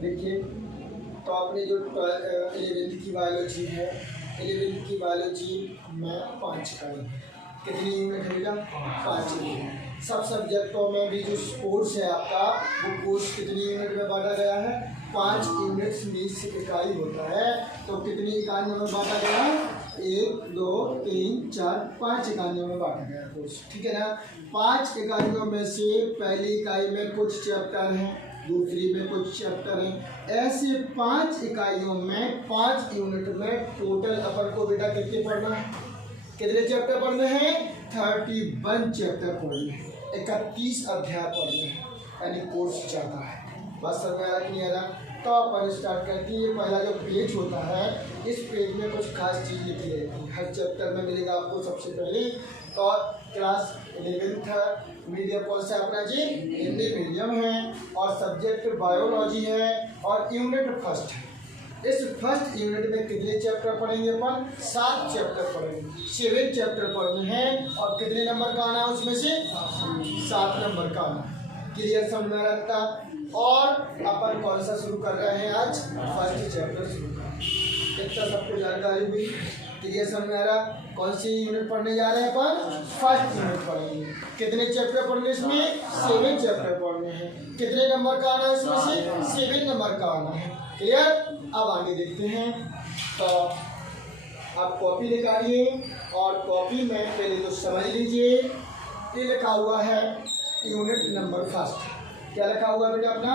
देखिए, तो आपने जो 11वीं की बायोलॉजी है, 11वीं की बायोलॉजी में 5 इकाई कितनी यूनिट है बेटा? 5 यूनिट। सब सब्जेक्टों में भी जो कोर्स है आपका, वो कोर्स कितनी यूनिट में बांटा गया है? 5 यूनिट्स मीन्स इकाई होता है। तो कितनी इकाइयों में बांटा गया है? 1 2 3 4 5 इकाइयों में बांटा गया कोर्स, ठीक है ना। 5 इकाइयों में से पहली इकाई में कुछ चैप्टर हैं, दूसरी में कुछ चैप्टर हैं। ऐसे 5 इकाइयों में 5 यूनिट में टोटल अपन को बेटा कितने पढ़ना है? कितने चैप्टर पढ़ने हैं? 31 चैप्टर पढ़ने हैं, 31 अध्याय पढ़ने हैं, यानी कोर्स ज़्यादा है। बस समझ में आ रहा कि नहीं आ रहा? तो अपन स्टार्ट करते हैं। ये पहला जो पेज होता है, इस पेज में कुछ खास चीज़ लिखी रहती है, हर चैप्टर में मिलेगा आपको। सबसे पहले तो क्लास 11th मीडियम कौन सा अपना जी? हिंदी मीडियम है, और सब्जेक्ट बायोलॉजी है, और यूनिट फर्स्ट है। इस फर्स्ट यूनिट में कितने चैप्टर पढ़ेंगे अपन? 7 चैप्टर पढ़ेंगे, 7 चैप्टर पढ़ने हैं। और कितने नंबर का आना है उसमें से? 7 नंबर का आना। क्लियर समझ में रखता। और अपन कौन सा शुरू कर रहे हैं आज? फर्स्ट चैप्टर शुरू कर रहे हैं। इतना सबको जानकारी हुई? क्लियर समझ में आ रहा? कौन सी यूनिट पढ़ने जा रहे हैं अपन? फर्स्ट यूनिट पढ़ेंगे। कितने चैप्टर पढ़ने इसमें? 7 चैप्टर पढ़ने हैं। कितने नंबर का आना है इसमें से? 7 नंबर का आना है। क्लियर? अब आगे देखते हैं। तो आप कॉपी निकालिए, और कॉपी में पहले तो समझ लीजिए, ये लिखा हुआ है यूनिट नंबर फर्स्ट। क्या लिखा हुआ है बेटा अपना?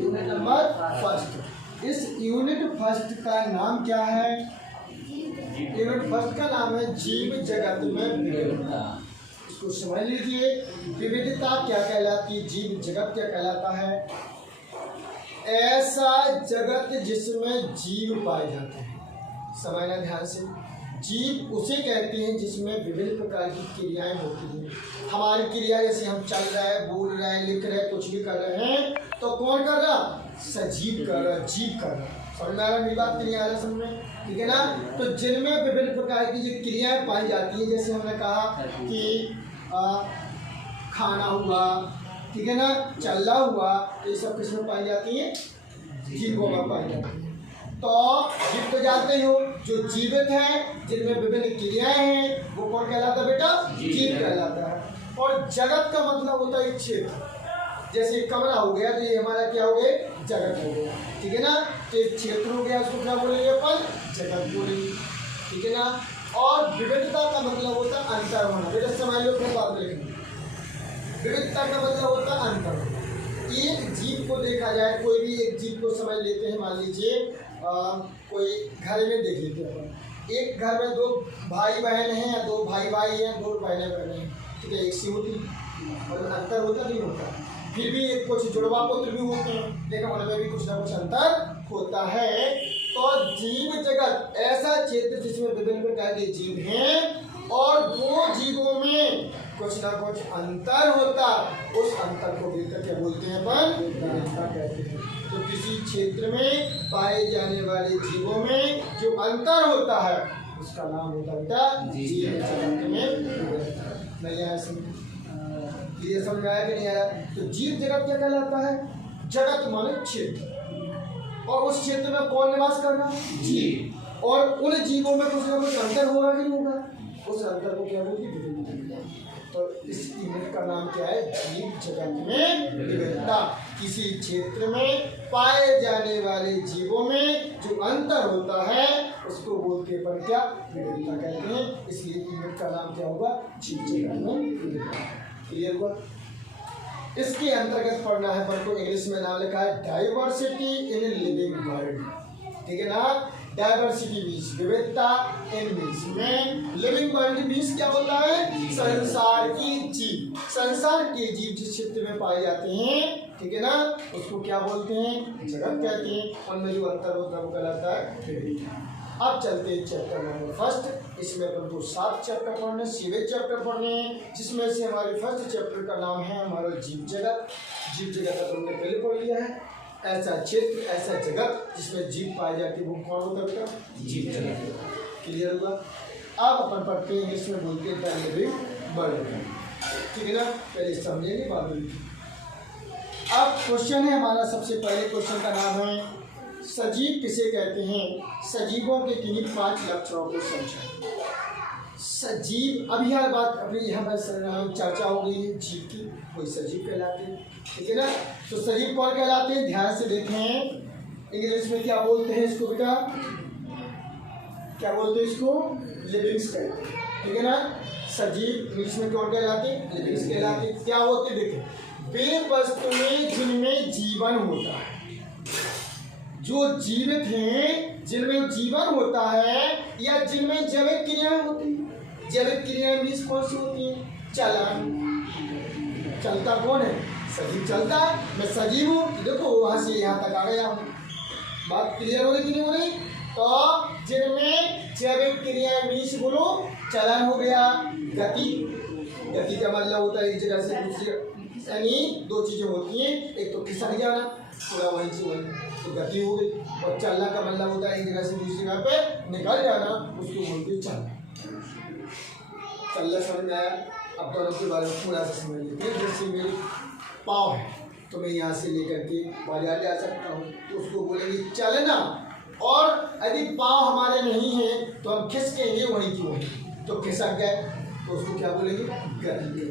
Unit number first. इस यूनिट फर्स्ट का नाम क्या है? यूनिट फर्स्ट का नाम है जीव जगत में विविधता। इसको समझ लीजिए, विविधता क्या कहलाती है, जीव जगत क्या कहलाता है? ऐसा जगत जिसमें जीव पाए जाते हैं। समझना ध्यान से। जीव उसे कहते हैं जिसमें विभिन्न प्रकार की क्रियाएं होती हैं। हमारी क्रिया जैसे हम चल रहे हैं, बोल रहे हैं, लिख रहे हैं, कुछ भी कर रहे हैं, तो कौन कर रहा? सजीव कर रहा, जीव कर रहा। समझ में आ रहा? मेरी बात नहीं आ रहा समझ में? ठीक है ना। तो जिनमें विभिन्न प्रकार की जो क्रियाएं पाई जाती हैं, जैसे हमने कहा कि खाना हुआ, ठीक है ना, चलना हुआ, ये सब किसमें पाई जाती है? जीवों में पाई जाती है। तो जीव तो जानते हो, जो जीवित है, जिनमें विभिन्न क्रियाएं हैं, वो कौन कहलाता है बेटा? जीव कहलाता है। और जगत का मतलब होता है क्षेत्र। जैसे कमरा हो गया, तो ये हमारा क्या हो गया? जगत हो गया, ठीक है ना। तो एक क्षेत्र हो गया, उसको क्या बोलेंगे अपन? जगत बोलेंगे, ठीक है ना। और विविधता का मतलब होता है अंतर होना। बेटा समझ लो, फिर बात लिखेंगे। विविधता का मतलब होता है अंतर। एक जीव को देखा जाए, कोई भी एक जीव को समझ लेते हैं। मान लीजिए कोई घर में देख लेते हैं अपन। एक घर में 2 भाई बहन हैं, या 2 भाई भाई हैं, 2 बहनें बहनें हैं, ठीक है। एक सी होती, और अंतर होता नहीं होता। फिर भी एक कुछ जुड़वा पुत्र भी होते हैं, लेकिन उनमें भी कुछ ना कुछ अंतर होता है। तो जीव जगत ऐसा क्षेत्र जिसमें विभिन्न प्रकार के जीव हैं, और 2 जीवों में कुछ ना कुछ अंतर होता, उस अंतर को मिलकर क्या बोलते हैं अपन? विविधता कहते हैं। तो किसी क्षेत्र में पाए जाने वाले जीवों में जो अंतर होता है, उसका नाम होता है बेटा जीव जगत में विविधता। नहीं आया समझ? ये समझ में आया कि नहीं आया? तो जीव जगत क्या कहलाता है? जगत माने क्षेत्र, और उस क्षेत्र में कौन निवास कर रहा है? जीव। और उन जीवों में कुछ ना कुछ अंतर होगा कि नहीं होगा? उस अंतर को क्या बोलते हैं? तो इस यूनिट का नाम क्या है? जीव जगत में विविधता। किसी क्षेत्र में पाए जाने वाले जीवों में जो अंतर होता है, उसको बोलते पर क्या? विविधता कहते हैं। इसलिए यूनिट का नाम क्या होगा? जीव जगत में विविधता। क्लियर हुआ? इसके अंतर्गत पढ़ना है पर को इंग्लिश में नाम लिखा है डाइवर्सिटी इन लिविंग वर्ल्ड, ठीक है ना। डाइवर्सिटी मीन्स विविधता, इन मीन्स में, लिविंग वर्ल्ड मीन्स क्या होता है? संसार की जीव। संसार के जीव जिस क्षेत्र में पाए जाते हैं, ठीक है ना, उसको क्या बोलते हैं? जगत कहते हैं। उनमें जो अंतर होता है वो कहलाता है विविधता। अब चलते हैं चैप्टर नंबर फर्स्ट। इसमें अपन को 7 चैप्टर पढ़ने, 7 चैप्टर पढ़ने हैं, जिसमें से हमारे फर्स्ट चैप्टर का नाम है हमारा जीव जगत। जीव जगत अपन ने पहले पढ़ लिया है। ऐसा क्षेत्र, ऐसा जगत जिसमें जीव पाए जाते हैं, वो कौन होता है? जीव जगत। क्लियर हुआ? अब अपन पढ़ते हैं, इंग्लिश में बोलते हैं लिविंग वर्ल्ड, ठीक है ना। पहले समझेंगे, बाद में अब क्वेश्चन है हमारा, सबसे पहले क्वेश्चन का नाम है सजीव किसे कहते हैं, सजीवों के किन्हीं 5 लक्षणों को समझें। सजीव, अभी हर बात अभी यहाँ पर चर्चा हो गई है जीव की, कोई सजीव कहलाते हैं, ठीक है ना। तो सजीव कौन कहलाते हैं, ध्यान से देखें। इंग्लिश में क्या बोलते हैं इसको बेटा, क्या बोलते हैं इसको, लिविंग्स कहते हैं, ठीक है ना। सजीव इंग्लिश में कौन कहलाते हैं, लिविंग्स कहलाते हैं। क्या होते हैं, देखें, वे वस्तुएं जिनमें जीवन होता है, जो जीवित हैं, जिनमें जीवन होता है या जिनमें जैविक क्रियाएं होती हैं। जैविक क्रियाएं मीन्स कौन सी होती हैं, चलन, चलता कौन है, सजीव चलता है। मैं सजीव हूँ, देखो वहाँ से यहाँ तक आ गया हूँ, बात क्लियर हो रही कि नहीं हो रही। तो जिनमें जैविक क्रियाएं मीन्स बोलो, चलन हो गया, गति, गति का मतलब होता है एक जगह से दूसरी, यानी 2 चीजें होती हैं, एक तो खिसक जाना, पूरा वही से वही, तो गति हो गई, और चलना का मतलब होता है एक जगह से दूसरी जगह पे निकल जाना, उसको बोलते हैं चलना। चलना समझ में आया। अब दोनों के बारे में थोड़ा सा समझ लेते हैं। जैसे मेरे पाँव है, तो मैं यहाँ से लेकर के बाजार जा सकता हूँ, तो उसको बोलेंगे चलना। और यदि पाँव हमारे नहीं है तो हम खिसकेंगे वहीं की वहीं, तो खिसक गए, तो उसको क्या बोलेंगे, गति।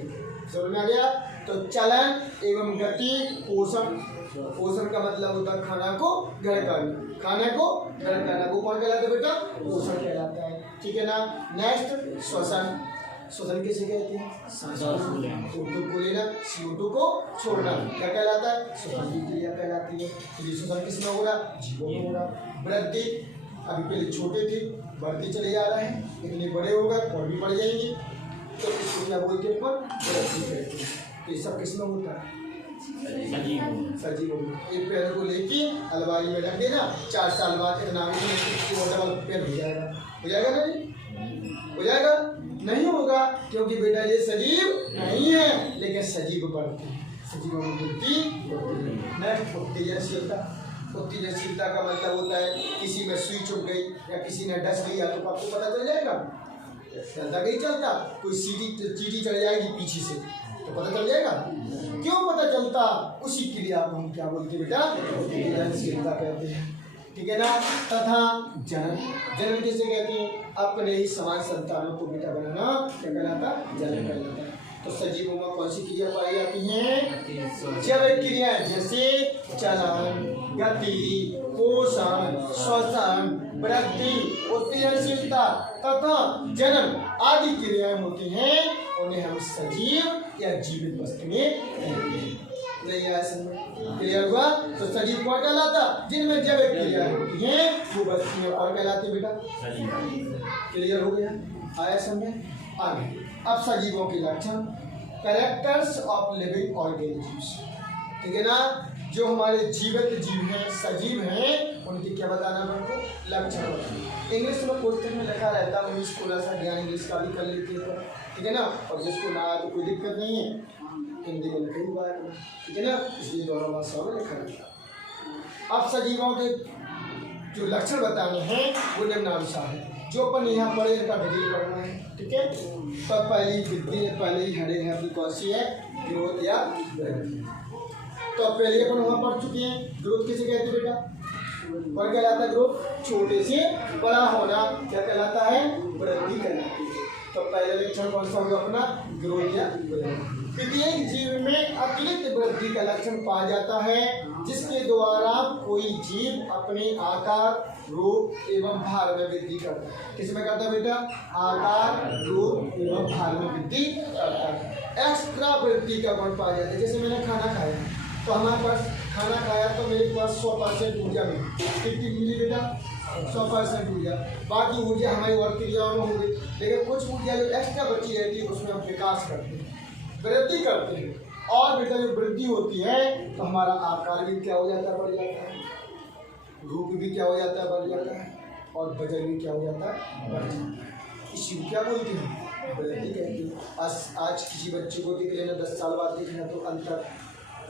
समझ में आ गया। तो चलन एवं गति, पोषण, पोषण का मतलब होता है खाना को घर करना, खाने को घर करना, वो कौन कहलाता है बेटा, पोषण कहलाता है, ठीक है ना। नेक्स्ट श्वसन, श्वसन किसे कहते हैं, सांस को लेना, CO2 को छोड़ना, क्या कहलाता है, श्वसन की क्रिया कहलाती है। तो श्वसन किसमें हो रहा, जीवों में हो रहा। वृद्धि, अभी पहले छोटे थे, बढ़ते चले जा रहे हैं, इतने बड़े हो गए और भी बढ़ जाएंगे, तो इसको क्या बोलते हैं, वृद्धि कहते हैं। तो ये सब किसमें होता है, सजीव। एक पेड़ को लेके अलमारी में रख देना, 4 साल बाद इतना डबल पेड़ हो जाएगा, हो जाएगा ना जी, हो जाएगा, नहीं होगा, क्योंकि बेटा ये सजीव नहीं है, लेकिन सजीव बढ़ते हैं, सजीवों में वृद्धि बढ़ती है। नेक्स्ट उत्तेजनशीलता, उत्तेजनशीलता का मतलब होता है किसी में सुई चुभ गई या किसी ने डस लिया तो आपको पता चल जाएगा, चलता नहीं चलता, कोई चीटी चढ़ जाएगी पीछे से तो पता चल जाएगा, क्यों पता चलता, उसी क्रिया को हम क्या बोलते हैं बेटा, उत्तेजनशीलता कहते हैं, ठीक है ना। तथा जनन, जनन किसे कहते हैं, अपने ही समान संतानों को बेटा बनाना, क्या कहलाता, जनन कहलाता है। तो सजीवों में कौन सी क्रिया पाई जाती हैं, जैविक क्रियाएं, जैसे चलन, गति, पोषण, श्वसन, वृद्धि, उत्तेजनशीलता तथा जनन आदि क्रियाएं होती हैं, उन्हें हम सजीव या जीवित वस्तुएं कहते हैं। नहीं आया समझ, क्लियर हुआ। तो सजीव कौन कहलाता, जिनमें जैविक क्रियाएं होती हैं वो वस्तुएं और कहलाती बेटा, क्लियर हो गया, आया समझ। आगे अब सजीवों के लक्षण, कैरेक्टर्स ऑफ लिविंग ऑर्गेनिजम्स, ठीक है ना। जो हमारे जीवित जीव हैं, सजीव हैं, उनके क्या बताना है हमको, लक्षण बताना। इंग्लिश में क्वेश्चन में लिखा रहता है, इंग्लिश थोड़ा सा ज्ञान इंग्लिश का भी कर लेते हैं, ठीक है ना। और जिसको ना आए तो कोई दिक्कत नहीं है, हिंदी में लिखा हुआ है, ठीक है ना, इसलिए दोनों भाषाओं में लिखा रहता है। अब सजीवों के जो लक्षण बताने हैं वो निम्नानुसार है, जो अपन यहाँ पढ़े इनका डिटेल पढ़ना है, ठीक है। तो पहले ही हरे हैं अपनी कौन सी है, ग्रोथ या वृद्धि। तो पहले अपन वहाँ पढ़ चुके हैं, ग्रोथ किसे कहते हैं बेटा, और कहलाता है ग्रोथ, छोटे से बड़ा होना, क्या कहलाता है, वृद्धि कहलाती है। तो पहले लक्षण कौन सा होगा अपना, ग्रोथ या वृद्धि। प्रत्येक जीव में अतिरिक्त वृद्धि का लक्षण पाया जाता है, जिसके द्वारा कोई जीव अपने आकार, रूप एवं भार में वृद्धि करता है। किसमें करता है बेटा, आकार, रूप एवं भार में वृद्धि करता है। एक्स्ट्रा वृद्धि का गुण पाया जाता है, जैसे मैंने खाना खाया तो हमारे पास खाना खाया तो मेरे पास 100% ऊर्जा मिली, कितनी मिली बेटा, 100% ऊर्जा। बाकी ऊर्जा हमारी और क्रियाओं में हो गई, लेकिन कुछ ऊर्जा जो एक्स्ट्रा बची रहती है उसमें हम विकास करते हैं, वृद्धि करते हैं। और बेटा जो वृद्धि होती है तो हमारा आकार भी क्या हो जाता है, बढ़ जाता है, रूप भी क्या हो जाता है, बढ़ जाता है, और वजन भी क्या हो जाता है, बढ़ जाता है। इसी को क्या बोलते हैं, वृद्धि कहते हैं। आज किसी बच्चे को देख लेना, 10 साल बाद देखना तो अंतर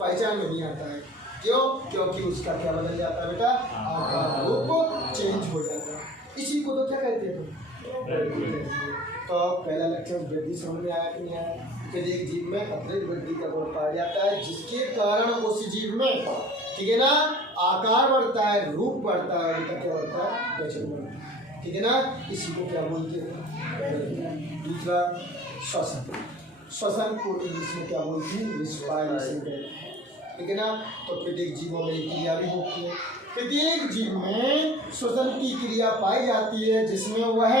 पहचान में नहीं आता है, क्यों, क्योंकि उसका क्या बदल जाता है बेटा, आकार, रूप चेंज हो जाता है। इसी को तो क्या कहते हैं, तो पहला लक्षण वृद्धि समझ में आया कि नहीं आया। प्रत्येक जीव में अतिरिक्त वृद्धि का गुण पाया जाता है, जिसके कारण उस जीव में, ठीक है ना, आकार बढ़ता है, रूप बढ़ता है, उनका क्या बढ़ता है, वजन बढ़ता है, ठीक है ना। इसी को क्या बोलते हैं। दूसरा श्वसन, श्वसन को इंग्लिश में क्या बोलती है, रिस्पायरेशन कहते हैं, ठीक है ना। तो प्रत्येक जीवों में क्रिया भी होती है। प्रत्येक जीव में श्वसन की क्रिया पाई जाती है, जिसमें वह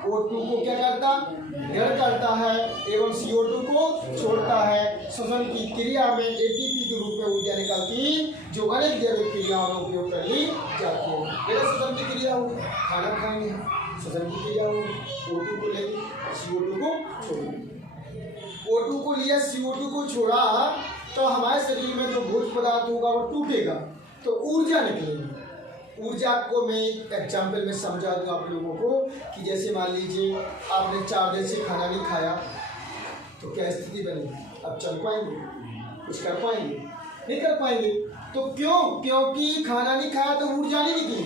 O2 को क्या करता, ग्रहण करता है एवं CO2 को छोड़ता है। श्वसन की क्रिया में ATP के रूप में ऊर्जा निकलती, जो अनेक जैविक क्रियाओं में उपयोग कर ली जाती है। मेरा श्वसन की क्रिया हो, खाना खाएंगे, श्वसन की क्रिया हो, O2 को लेंगे, CO2 को छोड़ेंगे। O2 को लिया, CO2 को छोड़ा, तो हमारे शरीर में जो भोज्य पदार्थ होगा वो टूटेगा, तो ऊर्जा निकलेगी। ऊर्जा को मैं एक एग्जाम्पल में समझा दूँ आप लोगों को कि जैसे मान लीजिए आपने 4 दिन से खाना नहीं खाया, तो क्या स्थिति बनेगी, अब चल पाएंगे, कुछ कर पाएंगे, नहीं कर पाएंगे। तो क्यों, क्योंकि खाना नहीं खाया तो ऊर्जा नहीं निकली,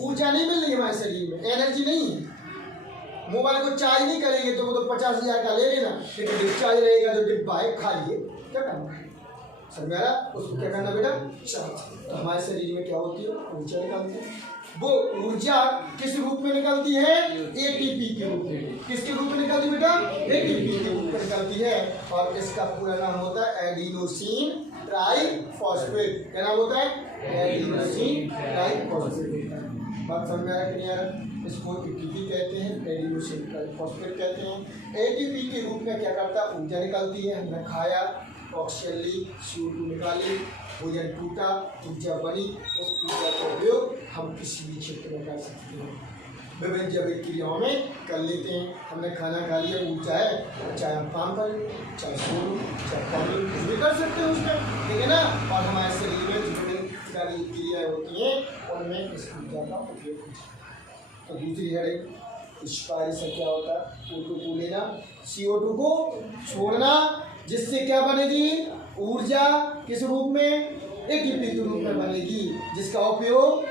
ऊर्जा नहीं मिल रही हमारे शरीर में, एनर्जी नहीं है। मोबाइल को चार्ज नहीं करेंगे तो वो तो 50,000 का ले लेना, लेकिन डिस्चार्ज रहेगा जो डिब्बा है, खाइए, क्या करना है, समझ आ रहा, उसको क्या करना बेटा, चार्ज। तो हमारे शरीर में क्या होती है, ऊर्जा निकलती है। वो ऊर्जा किस रूप में निकलती है, ATP के रूप में। किसके रूप में निकलती है बेटा, ATP के रूप में निकलती है। और इसका पूरा नाम होता है एडिनोसिन ट्राइफॉस्फेट। क्या नाम होता है, एडिनोसिन ट्राइफॉस्फेट। बात समझ में आ रहा है कि नहीं आ रहा। इसको ATP कहते हैं, एडिनोसिन ट्राइफॉस्फेट कहते हैं। ATP के रूप में क्या करता है, ऊर्जा निकलती है। हमने खाया, ऑक्सीजन ली, CO2 निकाली, भोजन टूटा, ऊर्जा बनी, उस ऊर्जा का उपयोग हम किसी भी क्षेत्र में कर सकते हैं, विभिन्न जैविक क्रियाओं में कर लेते हैं। हमने खाना खा लिया, ऊर्जा है, चाहे हम काम करें, चाहे सो, चाहे पानी, कुछ भी कर सकते हैं उसमें, ठीक है ना। और हमारे शरीर में विभिन्न सारी क्रियाएँ होती हैं, उनमें इस ऊर्जा का उपयोग होता है। तो दूसरी हेडिंग रिस्पायरेशन क्या होता है, O2 को लेना, CO2 को छोड़ना, जिससे क्या बनेगी, ऊर्जा किस रूप में, ATP के रूप में बनेगी, जिसका उपयोग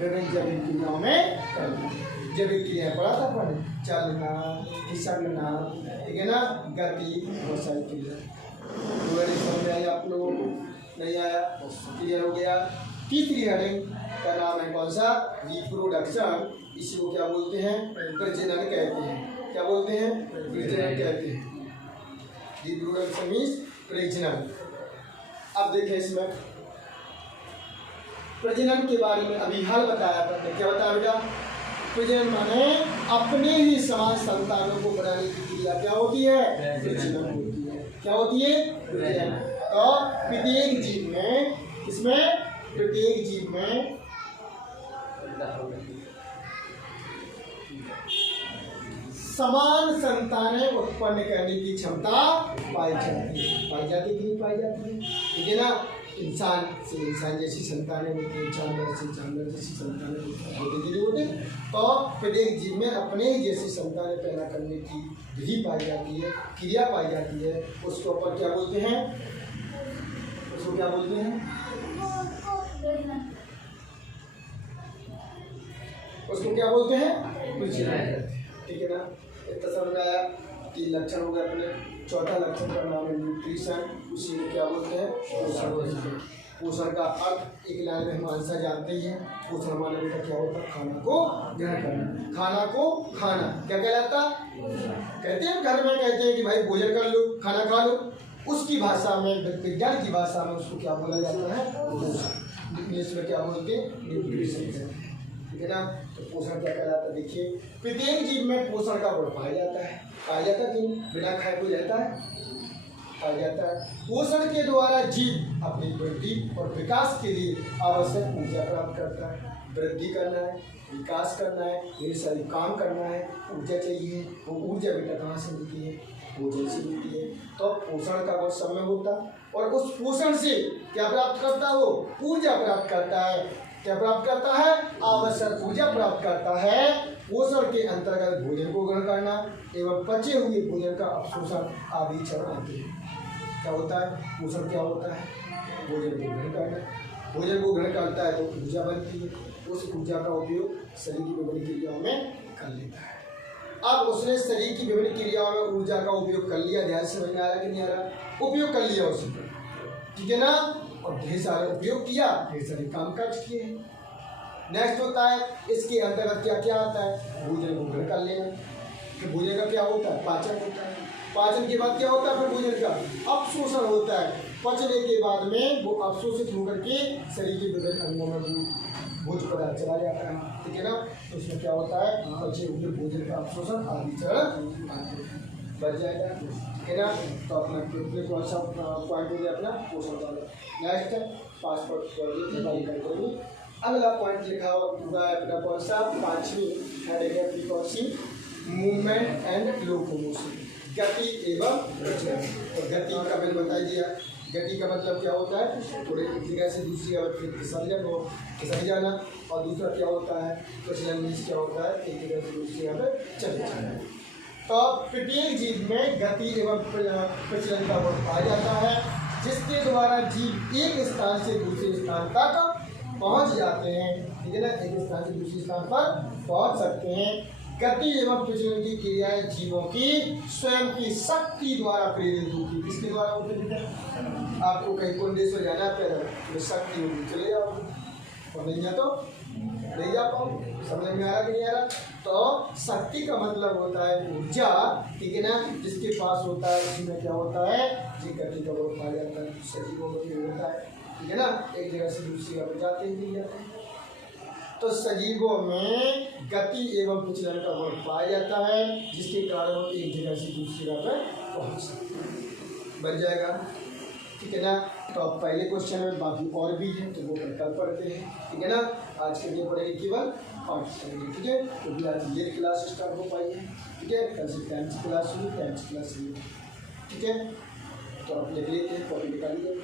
विभिन्न जैविक क्रियाओं में करेंगे। जैविक क्रिया पढ़ा था अपन, चलना, खिसकना, ठीक है ना, गति, बहुत सारी क्रिया। समझ में आया आप लोगों को, नहीं आया, क्लियर हो गया। तीसरी हेडिंग का नाम है कौन सा, रिप्रोडक्शन। इसी को क्या बोलते हैं, प्रजनन कहते हैं। क्या बोलते हैं, प्रजनन कहते हैं। रिप्रोडक्शन मीन्स प्रजनन। अब देखें इसमें प्रजनन के बारे में अभी हाल बताया था, क्या बताया बेटा, प्रजनन माने अपने ही समान संतानों को बनाने की क्रिया क्या होती है, प्रजनन होती है। क्या होती है, प्रजनन। तो प्रत्येक जीव में, इसमें प्रत्येक जीव में समान संतानें उत्पन्न करने की क्षमता पाई जाती है। पाई जाती है कि नहीं पाई जाती है, ठीक है ना। इंसान से इंसान जैसी संतानें होती हैं, जानवर से जानवर जैसी संतानें होती हैं। तो प्रत्येक जीव में अपने ही जैसी संतानें पैदा करने की विधि पाई जाती है, क्रिया पाई जाती है। उसके ऊपर क्या बोलते हैं, उसको क्या बोलते हैं, उसको क्या बोलते हैं, प्रजनन, ठीक है ना। इतना समझ में आया। 3 लक्षण हो गए अपने। चौथा लक्षण का नाम है न्यूट्रिशन। उसी को क्या बोलते हैं, पोषण। पोषण का अर्थ एक लाइन में हम आंसर जानते ही हैं। पोषण माने बेटा क्या होता है, खाना को ग्रहण करना। खाना को खाना क्या कहलाता, कहते हैं घर में, कहते हैं कि भाई भोजन कर लो, खाना खा लो। उसकी भाषा में, विज्ञान की भाषा में उसको क्या बोला जाता है, पोषण। इंग्लिश में क्या बोलते हैं, न्यूट्रिशन, ठीक है ना। तो पोषण क्या कहलाता है, देखिए प्रत्येक जीव में पोषण का गुण पाया जाता है। पाया जाता है कि बिना खाए कोई रहता है, पाया जाता है। पोषण के द्वारा जीव अपनी वृद्धि और विकास के लिए आवश्यक ऊर्जा प्राप्त करता है। वृद्धि करना है, विकास करना है, ढेर सारे काम करना है, ऊर्जा चाहिए। वो ऊर्जा बेटा कहाँ से मिलती है, भोजन से मिलती है। तो पोषण का बहुत समय होता है, और उस पोषण से क्या प्राप्त करता है, वो ऊर्जा प्राप्त करता है। क्या प्राप्त करता है, आवश्यक ऊर्जा प्राप्त करता है। पोषण के अंतर्गत भोजन को ग्रहण करना एवं पचे हुए भोजन का अवशोषण आदि चरण आते हैं। क्या होता है, पोषण क्या होता है, भोजन को ग्रहण करना। भोजन को ग्रहण करता है तो ऊर्जा बनती है। उस ऊर्जा का उपयोग शरीर की विभिन्न क्रियाओं में कर लेता है। अब उसने शरीर की विभिन्न क्रियाओं में ऊर्जा का उपयोग कर लिया। ध्यान से समझ में आ रहा कि नहीं आ रहा? उपयोग कर लिया उसने, ठीक है ना, और ढेर सारा उपयोग किया, ढेर सारे काम काज किए। नेक्स्ट होता है इसके अंतर्गत क्या क्या आता है? भोजन को ग्रहण कर लेना। फिर भोजन का क्या होता है? पाचन होता है। पाचन के बाद क्या होता है? फिर भोजन का अवशोषण होता है। पचने के बाद में वो अवशोषित होकर के शरीर के विभिन्न अंगों में भोज्य पदार्थ चला जाता है, ठीक है ना। तो उसमें क्या होता है? बचे हुए भोजन का अवशोषण आदि चरण बढ़ जाएगा, ठीक है ना। तो अपना कितने कौन सा पॉइंट हो गया अपना पोषण वाला। नेक्स्ट है पासपोर्ट। अगला पॉइंट लिखा हुआ है अपना कौन सा? 5वीं हेडिंग है प्रिकॉशन मूवमेंट एंड लोकोमोशन, गति एवं प्रचलन। और गति का मैंने बता दिया। गति का मतलब क्या होता है? थोड़े एक जगह से दूसरी जगह खिसक जाना। और दूसरा क्या होता है? प्रचलन मीन्स क्या होता है? एक जगह से दूसरी जगह पे चले जाना। तो प्रत्येक जीव में गति एवं प्रचलन का गुण पाया जाता है, जिसके द्वारा जीव एक स्थान से दूसरे स्थान तक पहुंच जाते हैं, ठीक है ना। एक स्थान से दूसरे स्थान पर पहुंच सकते हैं। गति एवं प्रचलन की क्रियाएं जीवों की स्वयं की शक्ति द्वारा प्रेरित होती है। किसके द्वारा होती है? आपको कहीं कुंडेश्वर जाना है तो शक्ति होगी, चले जाओगे, और नहीं जा तो नहीं जा पाओगे। समझ में आ रहा कि नहीं आ रहा? तो शक्ति का मतलब होता है ऊर्जा, ठीक है ना, जिसके पास होता है उसी में क्या होता है? जी गति का गुण पाया जाता है। सजीवों में भी होता है, ठीक है ना, एक जगह से दूसरी जगह जाते ही जाते हैं। तो सजीवों में गति एवं प्रचलन का गुण पाया जाता है, जिसके कारण एक जगह से दूसरी जगह पर पहुंच सकते हैं। बन जाएगा, ठीक है ना। तो अब पहले क्वेश्चन में बाकी और भी है तो वो कल पढ़ते हैं, ठीक है ना। आज के लिए पढ़ेंगे केवल 5 पढ़ेंगे, ठीक है। क्योंकि आज ये क्लास स्टार्ट हो पाई है, ठीक है। कल से 10th क्लास हुई, 10th क्लास हुई, ठीक है। तो आप लिख लेते हैं, कॉपी निकालिए।